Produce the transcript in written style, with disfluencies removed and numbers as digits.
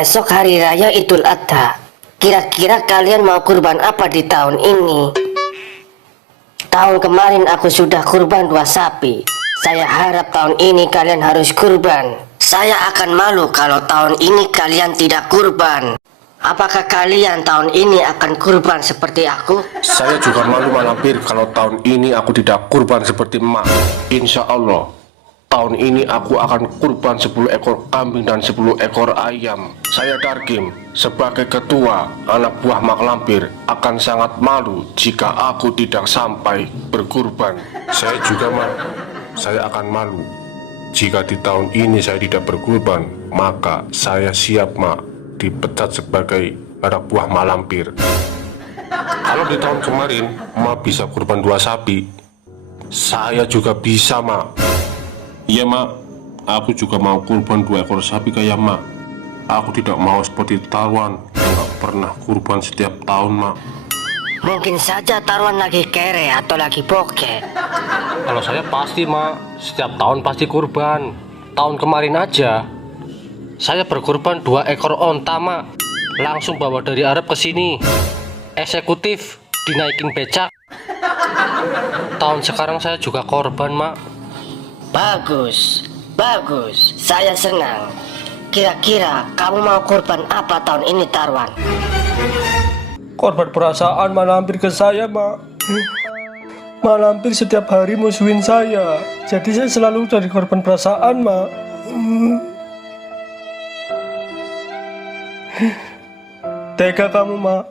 Besok hari raya Idul Adha. Kira-kira kalian mau kurban apa di tahun ini? Tahun kemarin aku sudah kurban 2 sapi. Saya harap tahun ini kalian harus kurban. Saya akan malu kalau tahun ini kalian tidak kurban. Apakah kalian tahun ini akan kurban seperti aku? Saya juga malu Malampir kalau tahun ini aku tidak kurban seperti emak. Insya Allah tahun ini aku akan kurban 10 ekor kambing dan 10 ekor ayam. Saya Darkim sebagai ketua anak buah Mak Lampir akan sangat malu jika aku tidak sampai berkurban. Saya juga Mak, saya akan malu jika di tahun ini saya tidak berkurban. Maka saya siap Mak dipecat sebagai anak buah Mak Lampir. Kalau di tahun kemarin Mak bisa kurban 2 sapi, saya juga bisa Mak. Iya Mak, aku juga mau kurban 2 ekor sapi kayak Mak. Aku tidak mau seperti Tarwan yang gak pernah kurban setiap tahun Mak. Mungkin saja Tarwan lagi kere atau lagi bokeh. Kalau saya pasti Mak, setiap tahun pasti kurban. Tahun kemarin aja saya berkurban 2 ekor onta Mak. Langsung bawa dari Arab ke sini. Eksekutif dinaikin becak. Tahun sekarang saya juga korban Mak. Bagus, bagus. Saya senang. Kira-kira kamu mau kurban apa tahun ini Tarwan? Korban perasaan Malampir ke saya, Mak. Malampir setiap hari musuhin saya. Jadi saya selalu jadi korban perasaan, Mak. Tega kamu, Mak.